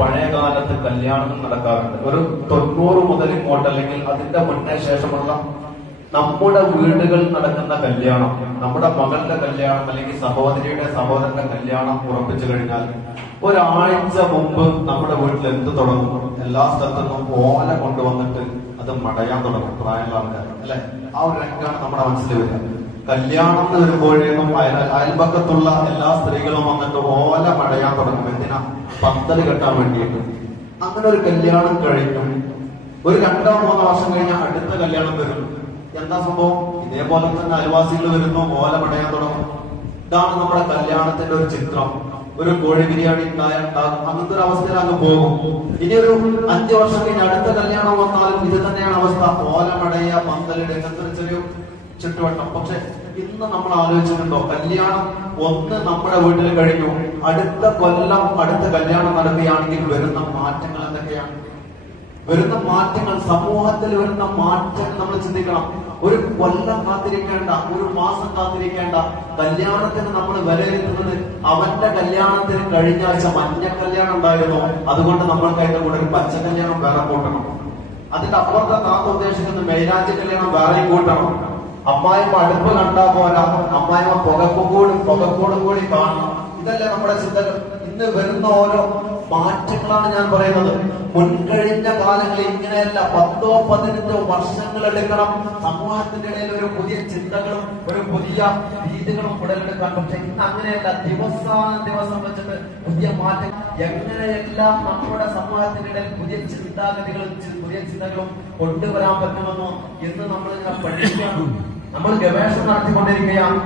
പഴയ കാലത്ത് കല്യാണങ്ങൾ നടക്കാറുണ്ട്. ഒരു 90 മുതൽ ഇങ്ങോട്ട് അല്ലെങ്കിൽ അതിന്റെ മുന്നേ ശേഷമുള്ള നമ്മുടെ വീടുകളിൽ നടക്കുന്ന കല്യാണം, നമ്മുടെ മകളുടെ കല്യാണം അല്ലെങ്കിൽ സഹോദരിയുടെ സഹോദരന്റെ കല്യാണം ഉറപ്പിച്ചു കഴിഞ്ഞാൽ ഒരാഴ്ച മുമ്പ് നമ്മുടെ വീട്ടിൽ എന്ത് തുടങ്ങും? എല്ലാ സ്ഥലത്തുനിന്നും ഓല കൊണ്ടുവന്നിട്ട് അത് മടയാൻ തുടങ്ങും പ്രായമുള്ള ആൾക്കാർ, അല്ലെ? ആ ഒരു രംഗമാണ് നമ്മുടെ മനസ്സിൽ വരിക. കല്യാണം എന്ന് വരുമ്പോഴേക്കും അയൽപക്കത്തുള്ള എല്ലാ സ്ത്രീകളും വന്നിട്ട് ഓല മടയാൻ തുടങ്ങും. എന്തിനാ? പന്തല് കെട്ടാൻ വേണ്ടിയിട്ട്. അങ്ങനെ ഒരു കല്യാണം കഴിഞ്ഞു. ഒരു 2-3 വർഷം കഴിഞ്ഞാൽ അടുത്ത കല്യാണം വരും. എന്താ സംഭവം? ഇതേപോലെ തന്നെ അയൽവാസികൾ വരുന്നു, ഓല മടയാൻ തുടങ്ങും. ഇതാണ് നമ്മുടെ കല്യാണത്തിന്റെ ഒരു ചിത്രം. ഒരു കോഴി ബിരിയാണി ഉണ്ടാകും, അങ്ങനത്തെ ഒരു അവസ്ഥയിൽ അങ്ങ് പോകും. ഇനി ഒരു 5 വർഷം കഴിഞ്ഞ് അടുത്ത കല്യാണം വന്നാലും ഇത് തന്നെയാണ് അവസ്ഥ. ഓല മടയ, പന്തലിട്, ഇങ്ങനത്തെ ഒരു ചെറിയ ചുറ്റുവട്ടം. പക്ഷെ ഇന്ന് നമ്മൾ ആലോചിച്ചിട്ടുണ്ടോ? കല്യാണം ഒന്ന് നമ്മുടെ വീട്ടിൽ കഴിഞ്ഞു, അടുത്ത കൊല്ലം അടുത്ത കല്യാണം നടക്കുകയാണെങ്കിൽ വരുന്ന മാറ്റങ്ങൾ എന്തൊക്കെയാണ്? വരുന്ന മാറ്റങ്ങൾ, സമൂഹത്തിൽ വരുന്ന മാറ്റങ്ങൾ നമ്മൾ ചിന്തിക്കണം. ഒരു കൊല്ലം കാത്തിരിക്കേണ്ട, ഒരു മാസം കാത്തിരിക്കേണ്ട കല്യാണത്തിന് നമ്മൾ വിലയിരുത്തുന്നത് അവന്റെ കല്യാണത്തിന് കഴിഞ്ഞ ആഴ്ച മഞ്ഞ കല്യാണം ഉണ്ടായിരുന്നു, അതുകൊണ്ട് നമ്മൾക്ക് അതിന്റെ കൂടെ ഒരു പച്ച കല്യാണം വേറെ കൂട്ടണം. അതിന്റെ അപ്പുറത്തെ നാം ഉദ്ദേശിക്കുന്ന മെയിലാഞ്ചി കല്യാണം വേറെയും കൂട്ടണം. അമ്മായിമ്മ അടുപ്പ് കണ്ടാ പോരാ, അമ്മായിമ്മ പുകക്കൂടും കൂടി കാണണം. ഇതല്ലേ നമ്മുടെ ചിന്തകൾ. ഇന്ന് വരുന്ന ഓരോ മാറ്റങ്ങളാണ് ഞാൻ പറയുന്നത്. മുൻകഴിഞ്ഞ കാലങ്ങളിൽ ഇങ്ങനെയല്ല. 10-15 വർഷങ്ങൾ എടുക്കണം സമൂഹത്തിന്റെ ഇടയിൽ ഒരു പുതിയ ചിന്തകളും ഒരു പുതിയ രീതികളും ഉടലെടുക്കാൻ. പക്ഷെ ഇന്ന് അങ്ങനെയല്ല. ദിവസം വെച്ചിട്ട് പുതിയ മാറ്റം. എങ്ങനെയെല്ലാം നമ്മുടെ സമൂഹത്തിന്റെ ഇടയിൽ പുതിയ ചിന്താഗതികളും പുതിയ ചിന്തകളും കൊണ്ടുവരാൻ പറ്റുമെന്നോ എന്ന് നമ്മൾ ഇങ്ങനെ പഠിക്കുകയാണ്. നമ്മൾ ഗവേഷണം നടത്തിക്കൊണ്ടിരിക്കുകയാണ്.